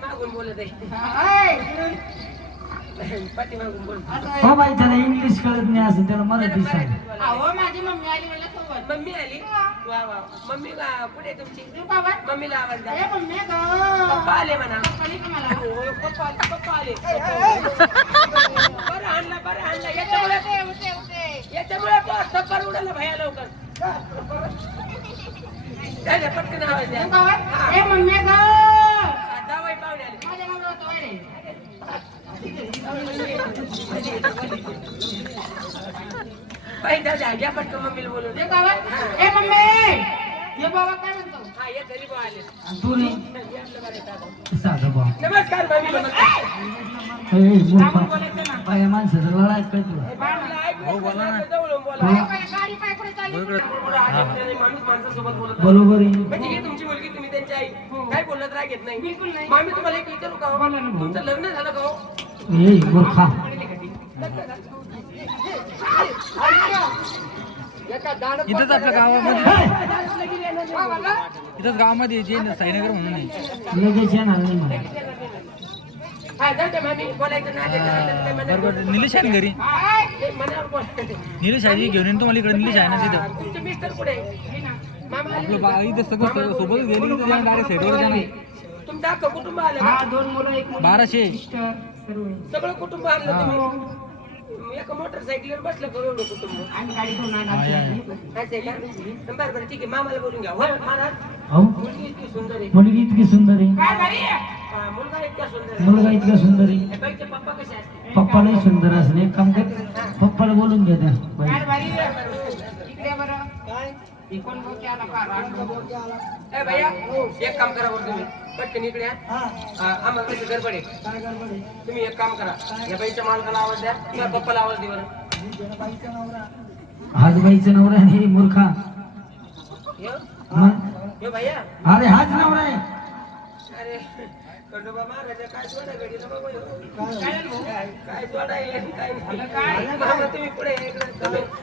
मागून बोलत आहे पाठीमागून बोल. हो बाई त्याला इंग्लिश कळत नाही असं त्याला मराठी सांग. अहो माझी मम्मी आली मला सोबत. मम्मी आली वा वा. मम्मी कुठे तुमची? मम्मीला आवाज द्या. पप्पा आले म्हणा. पप्पा आले. बरं आणला बरं आणला. याच्यामुळे सफर उडाला भया लवकर. पटकन आवाज द्या. जावई पाहुणे आले. बाई दादा घ्या पटकन मम्मीला बोलून. हा ये गरीब आले. तू रे साधं भाऊ. नमस्कार मम्मी नमस्कार. बाया माणसाचं लढायच काय तुला. बरोबर आहे. म्हणजे ही तुमची मुलगी तुम्ही त्यांची आई काय बोलत राग येत नाही. मामी तुम्हाला एक विचारू का? तुमचं लग्न झालं का? ए मूर्खा इथंच आपल्या गावामध्ये इथंच गावामध्ये जे साईनगर म्हणून आहे लगेच येणार नाही मला. बरोबर निलेश आहे ना घरी. निलेश आहे घेऊन येईन तुम्हाला इकडे. निलेश आहे ना तिथं आपलं इथं सगळं सोबत गेली तिथं डायरेक्ट साईडवर तुमचं अख्खं कुटुंब आलं? 1200 सगळं कुटुंब आणलं तुम्ही एका मोटरसायकलीवर बसलं का एवढं कुटुंब? असं का? बरं बरं ठीक आहे मामाला बोलून घ्या. महाराज मुलगी इतकी सुंदर आहे. मुलगी इतकी सुंदर आहे. मुलगा इतका सुंदर आहे. मुलगा इतका सुंदर आहे. बाईचे पप्पा कसे असते? पप्पालाही सुंदर असणे. एक काम कर पप्पाला बोलून घ्या त्या बाई. ए भैया एक काम करा बरं तुम्ही पटकन इकडे या. आम्हाला कसं गडबड आहे. तुम्ही एक काम करा या बाईच्या मालकाला आवाज द्या किंवा पप्पाला आवाज दे बरं. हाच बाईचा नवरा आहे हे मूर्खा. हे भैया अरे हाच नवरा आहे. अरे खंडोबा महाराजा काय सोडा गडीला बाबा काय सोडा आहे काय मामा तुम्ही पुढे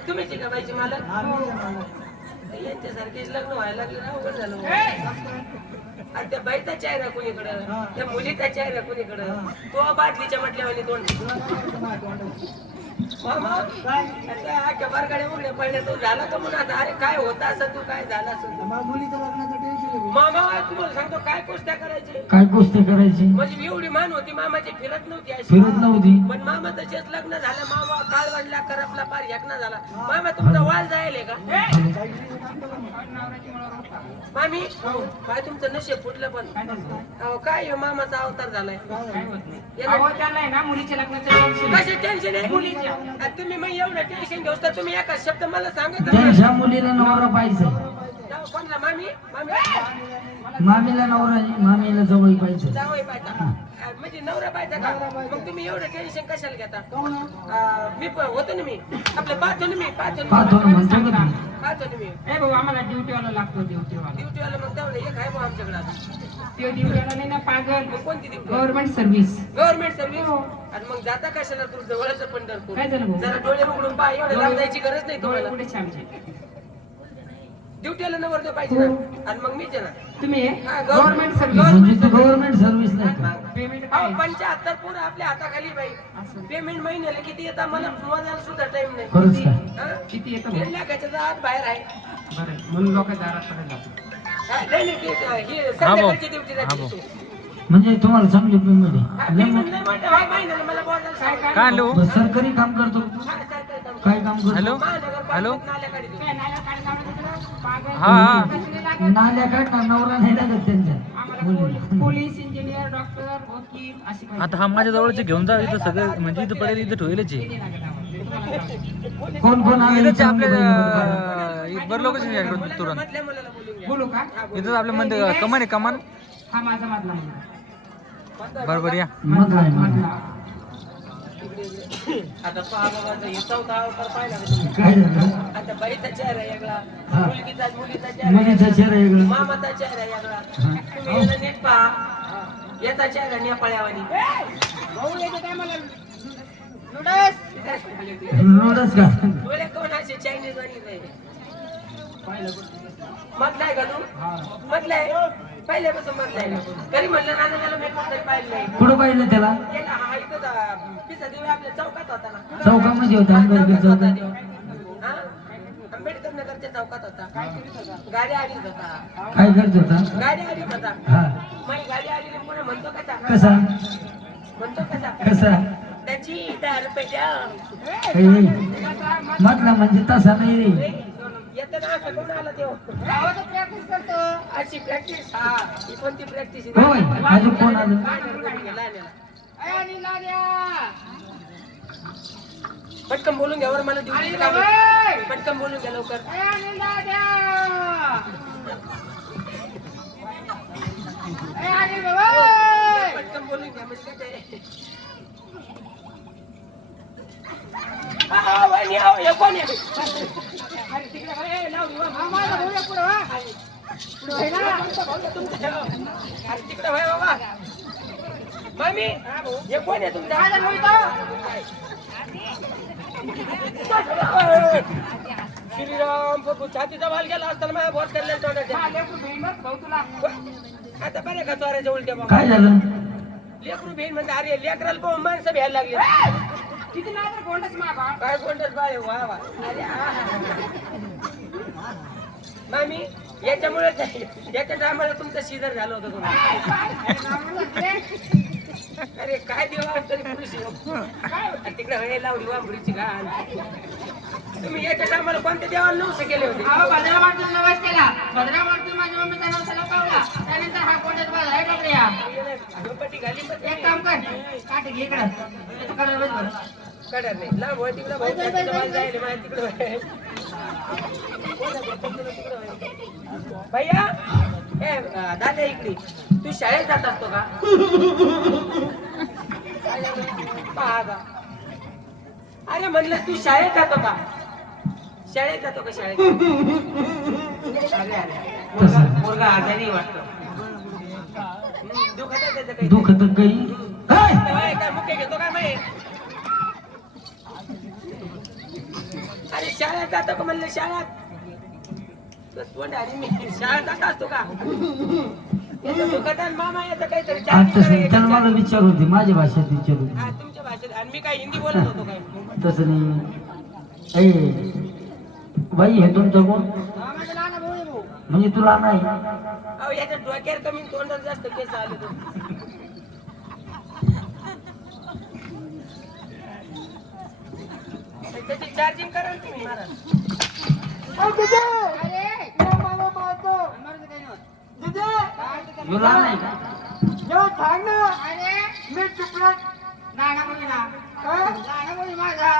तुम्हीच का बाईची मालक? यांच्यासारखेच लग्न व्हायला लागले ना अवघड झालं. आणि त्या बाईचा चेहरा कोणीकडं त्या मुलीचा चेहरा कोणीकडं तो बाटलीच्या म्हटल्यावानी तोंड. मामा त्या बारगाड्या उघड्या पडल्या तो झाला तर म्हणून आता अरे काय होता असं तू काय झाला असं मामा तुम्हाला सांगतो काय गोष्ट करायची काय गोष्ट करायची म्हणजे एवढी मान होती मामाची फिरत नव्हती अशी फिरत नव्हती. पण मामाचं जेच लग्न झालं मामा काळ वाढला करपला पार एकना झाला. मामा तुमचा वाल जायले का मामी? काय तुमचं नशीब फुटलं पण काय मामाचा अवतार झालाय. कसे टेन्शन आहे तुम्ही मग एवढं टेन्शन घेऊ तर तुम्ही एका शब्द मला सांगत त्यांच्या मुलीला नवरा पाहिजे. कोणला मामी? मामीला नवरा मामीला जवळ पाहिजे. जावई पाहिजे म्हणजे नवरा पाहिजे का? मग तुम्ही एवढं टेन्शन कशाला घेता? मी होतो ना मी आपलं पाहतो ना मी पाहतो ना मी. आम्हाला ड्युटीवाला लागतो. ड्युटीवाला मग तेवढं एक आहे आमच्याकडे ड्युटीवाला नाही ना पागल. कोणती duty? Government service. Government service. आणि मग जाता कशाला तू जवळच पंढरपूर? काय झालं भाऊ? जरा डोळे उघडून पहा एवढं लांब जायची गरज नाही तुम्हाला. पुढे छानचे ड्युटीला नवर पाहिजे ना. आणि मग मीच आहे ना. तुम्ही गव्हर्नमेंट गव्हर्नमेंट सर्व्हिस नाही. पेमेंट 75 पूर्ण आपल्या हाताखाली बाई. पेमेंट महिन्याला किती येतात मला मोजायला सुद्धा टाइम नाही. खरंच काय किती येतं? 1.5 लाखाच्या आत बाहेर आहे. बरं म्हणून लोक दारात पडेल जातो. नाही नाही ही संध्याकाळची ड्युटी राहते. म्हणजे तुम्हाला चांगली पेमेंट आहे. महिन्याला मला बोलायला सांग. काय आणलं हो? सरकारी काम करतो. काय काम करतो? हॅलो हॅलो पागल. हा हा नाल्या काढणार नवरा नाही लागत त्यांच्या मुलीला. पोलीस इंजिनियर डॉक्टर वकील अशी आता हा माझ्या जवळचे घेऊन जा. इथं सगळं म्हणजे इथं पडेल इथं ठेवलेच आहे. कोण कोण आले? इथंच आपल्या बरं लोकेशन तुरंत मधल्या मुलाला बोलून घ्या. बोलू का? इथंच आपल्या मध्ये कमान आहे कमान. हा माझा मधला मुलगा. बरोबर या मग काय मग? आता पहा बाबा हे चौथा अवतार पाहिला का तुम्ही? काय झालं? आता बाईचा चेहरा वेगळा, हा. मुलगीचा चेहरा मुलीचा चेहरा वेगळा. मामाचा चेहरा वेगळा. तुम्ही याला नीट पहा याचा चेहरा नेपाळ्यावानी. नोडच का? डोळे कोण असे चायनीज वाणी म्हटलंय का तू म्हटलंय पहिल्यापासून म्हटलंय तरी म्हणलं नाना त्याला मी कोणतरी पाहिलं नाही कुठं पाहिलं त्याला गेला हा इथं पिसा देऊ आपल्या चौकात होता ना चौकामध्ये होता आंबेडकर चौकात होता चौकात तो. हा? आंबेडकर नगरच्या चौकात होता काय करीत होता गाडी आलीच होता काय करत होता गाडी आलीच होता हा मग गाडी आली पुढे म्हणतो कसा कसा म्हणतो कसा कसा त्याची 10 रुपये द्या म्हटलं म्हणजे तसा नाही रे येतं ना असं कोण आला तेव्हा प्रॅक्टिस करतो अशी प्रॅक्टिस हा ही कोणती प्रॅक्टिस होय अजून कोण आलं पटकन बोलून घ्या बरं मला ड्युटीचं काम आहे. पटकन बोलून घ्या लवकर पटकन बोलून घ्या म्हणजे काय ते. वहिनी, हे कोण आहे? अरे तिकडे वळ, लाव दिवा. पुढं वळ. पुढं वळ ना. अरे तिकडे वळ बाबा. मामी हे कोण आहे तुमचा श्रीराम प्रभू छातीचा माल गेला असताना माझ्या बॉस तुला आता बरे का चोऱ्याच्या उलट्या बाबा काय झालं लेकरू बहीण म्हणजे अरे लेकराला पाहून माणसं भ्यायला लागली किती नागर गोंडच मागा काय गोंडच बाळे वा वा अरे मामी याच्यामुळे याच्या टायमाला तुमचं सीझर झालं होतं तुम्हाला अरे काय देवा तरी पुरुष तिकडे लावली वांबुरीची घाण तुम्ही याच्या टायमाला कोणत्या देवाला नवस केले होते भद्रा माणूस नवस केला भद्रा माणूस माझ्या मम्मीचा नवसाला पावला त्यानंतर हा कोणत्याच बाज आहे बाबड्या झोपटी घाली पण एक काम कर काट घे इकडं कडर नाही लांब होय तिकडे भाऊ छातीचा माल जायले माझ्या तिकडे भैया ए दादा इकडे तू शाळेत जात असतो का पहा अरे म्हणलं तू शाळेत जातो का शाळेत जातो का शाळेत अरे अरे मुलगा आजारी वाटतो दुखत आहे त्याचं काही दुःख तर काही काय मुके घेतो काय माहिती अरे शाळेत जातो का म्हणलं शाळेत मी शाळेत जात असतो का मामा याचं काहीतरी त्याला मला विचार होते माझ्या भाषेत विचार होते हा तुमच्या भाषेत आणि मी काय हिंदी बोलत होतो काय तसं नाही ए बाई हे तुमचं कोण माझं लहान भाऊ आहे भाऊ म्हणजे तुला नाही अहो याच्या डोक्यावर कमी तोंडात जास्त केस आले तो त्याची चार्जिंग करा ना तुम्ही महाराज तुला नाही का मी चुकलो नाना मुलीला नाना मुली माझा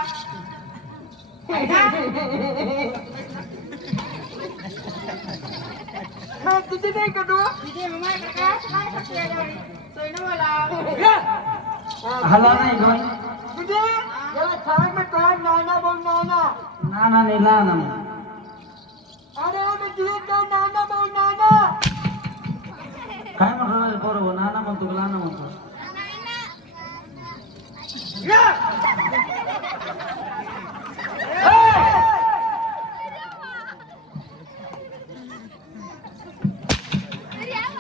तुझी नाही का तू तिथे मम्मा काय करते सोयनं मला हला नाही का तुझे सांग मी काय नाना भाऊ नाना नाना नाही लहान नाही अरे मी तुझे काय नाना भाऊ नाना काय म्हणतो बरोबर नाना म्हणतो का लहान म्हणतो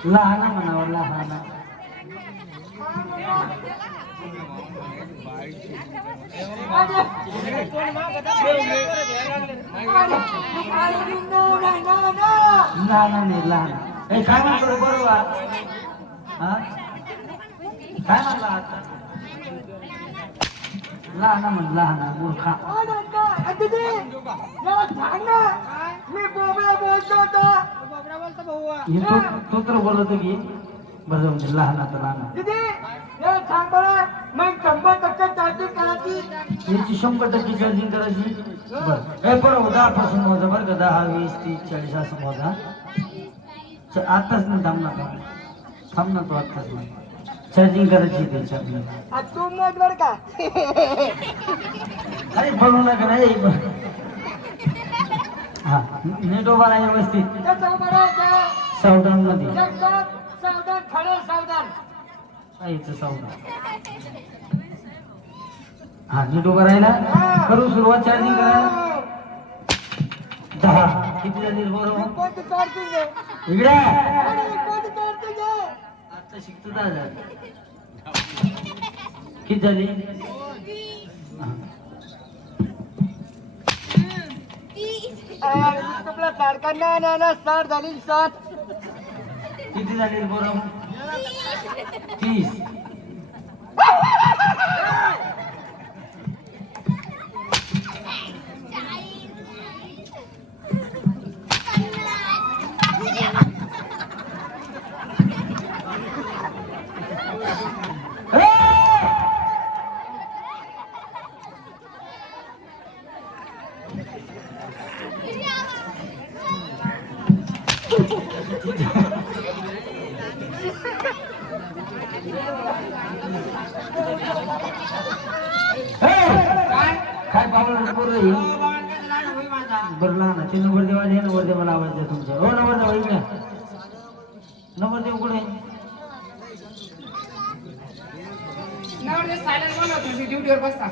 लहान म्हणावं लहान लहान नाही लहान ए काय म्हणतो बरोबर हा काय म्हणला आता लहान म्हण लहान मूर्खा मी बोबडा बोलतो होतो बाबरा बोलतो भाऊ हे तो तर बोलत की बरं म्हणजे लहान आता लहान दीदी या सांग बरं मग 100% चार्जिंग करायची याची 100% चार्जिंग करायची बरं हे बरोबर 10 पासून मोजा बरं का 10 20 30 40 असं मोजा आताच नाही थांब ना तो आताच नाही चार्जिंग करायची त्याच्यात तू मत बर का अरे बोलू नका नाही हा नीट उभा राहा व्यवस्थित सावधान मध्ये सावधान खडे सावधान आईचं सावधान हा नीट उभा राहिला करू सुरुवात चार्जिंग करा 10 किती झाली बरोबर इकडे आता शिकतो 10 झाली किती झाली किती झाली बरोबर 30 काय पावलं बरं बरं लहान ते नंबर देवा हे नंबर देवाला आवाज द्या तुमचा हो नंबर देवा इकडे नंबर देऊ कुठे सायलेंट बनवतो ड्युटीवर बसता